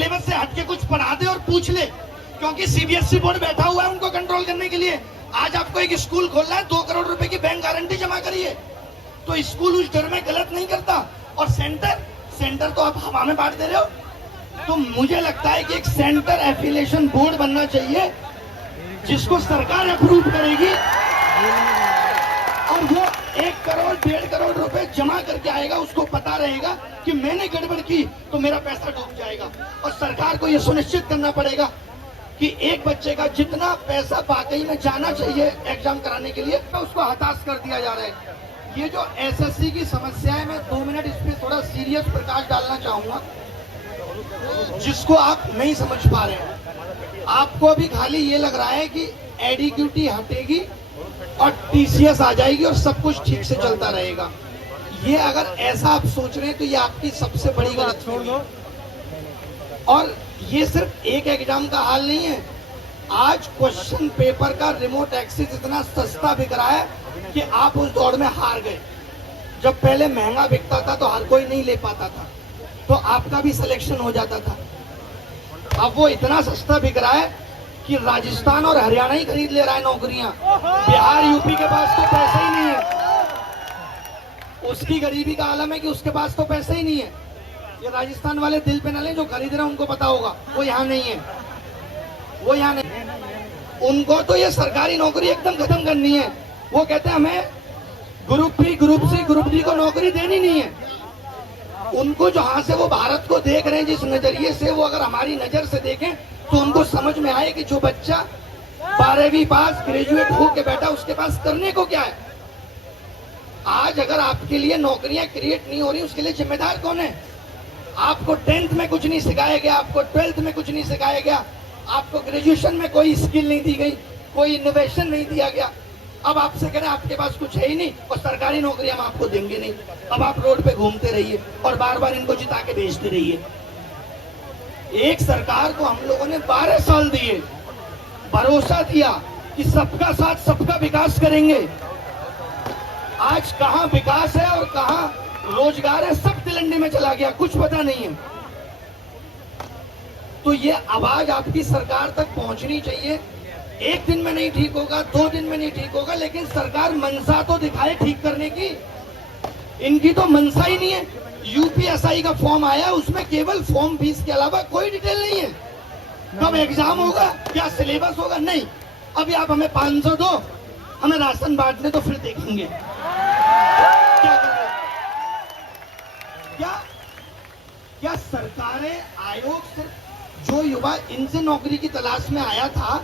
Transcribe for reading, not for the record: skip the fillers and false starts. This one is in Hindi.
सिलेबस से हटके कुछ पढ़ा दे और पूछ ले, क्योंकि सीबीएसई बोर्ड बैठा हुआ है उनको कंट्रोल करने के लिए। आज आपको एक स्कूल खोलना है, 2 करोड़ रुपए की बैंक गारंटी जमा करिए, तो स्कूल उस डर में गलत नहीं करता। और सेंटर तो आप हवा में बांट दे रहे हो। तो मुझे लगता है कि एक सेंटर एफिलिएशन बोर्ड बनना चाहिए जिसको सरकार अप्रूव करेगी, और वो 1 करोड़ 1.5 करोड़ रुपए जमा करके आएगा, उसको पता रहेगा कि मैंने गड़बड़ की तो मेरा पैसा डूब जाएगा। और सरकार को यह सुनिश्चित करना पड़ेगा कि एक बच्चे का जितना पैसा वाकई में जाना चाहिए एग्जाम कराने के लिए, उसको हताश कर दिया जा रहा है। ये जो एसएससी की समस्या है, मैं 2 मिनट इस पे थोड़ा सीरियस प्रकाश डालना चाहूंगा, जिसको आप नहीं समझ पा रहे हैं। आपको अभी खाली ये लग रहा है कि एडीक्यूटी हटेगी और टीसीएस आ जाएगी और सब कुछ ठीक से चलता रहेगा। ये अगर ऐसा आप सोच रहे हैं तो ये आपकी सबसे बड़ी गलतफहमी है। और ये सिर्फ एक एग्जाम का हाल नहीं है। आज क्वेश्चन पेपर का रिमोट एक्सेस इतना सस्ता बिक रहा है कि आप उस दौड़ में हार गए। जब पहले महंगा बिकता था तो हर कोई नहीं ले पाता था, तो आपका भी सिलेक्शन हो जाता था। अब वो इतना सस्ता बिक रहा है कि राजस्थान और हरियाणा ही खरीद ले रहा है नौकरियां। बिहार यूपी के पास तो पैसा ही नहीं है। उसकी गरीबी का आलम है कि उसके पास तो पैसा ही नहीं है। ये राजस्थान वाले दिल पे न लें, जो खरीद रहे हैं उनको पता होगा, वो यहाँ नहीं है, वो यहाँ नहीं। उनको तो ये सरकारी नौकरी एकदम खत्म करनी है। वो कहते हैं हमें group B, group C, group D को नौकरी देनी नहीं है। उनको जहां से वो भारत को देख रहे हैं, जिस नजरिए से, वो अगर हमारी नजर से देखें तो उनको समझ में आए कि जो बच्चा 12वीं पास ग्रेजुएट होके बैठा, उसके पास करने को क्या है। आज अगर आपके लिए नौकरियां क्रिएट नहीं हो रही, उसके लिए जिम्मेदार कौन है? आपको 10th में कुछ नहीं सिखाया गया, आपको 12th में कुछ नहीं सिखाया गया, आपको ग्रेजुएशन में कोई स्किल नहीं दी गई, कोई इनोवेशन नहीं दिया गया। अब आपसे कह रहे हैं आपके पास कुछ है ही नहीं और सरकारी नौकरी हम आपको देंगे नहीं। अब आप रोड पे घूमते रहिए और बार बार इनको जिता के भेजते रहिए। एक सरकार को हम लोगों ने 12 साल दिए, भरोसा दिया कि सबका साथ सबका विकास करेंगे। आज कहां विकास है और कहां रोजगार है, सब तिलंडी में चला गया, कुछ पता नहीं है। तो ये आवाज आपकी सरकार तक पहुंचनी चाहिए। एक दिन में नहीं ठीक होगा, 2 दिन में नहीं ठीक होगा, लेकिन सरकार मनसा तो दिखाए ठीक करने की। इनकी तो मनसा ही नहीं है। यूपीएसआई का फॉर्म आया, उसमें केवल फॉर्म फीस के अलावा कोई डिटेल नहीं है। कब एग्जाम होगा, क्या सिलेबस होगा, नहीं। अभी आप हमें 500 दो, हमें राशन बांटने तो फिर देखेंगे क्या कर रहे हैं। क्या सरकारें, आयोग सिर्फ जो युवा इनसे नौकरी की तलाश में आया था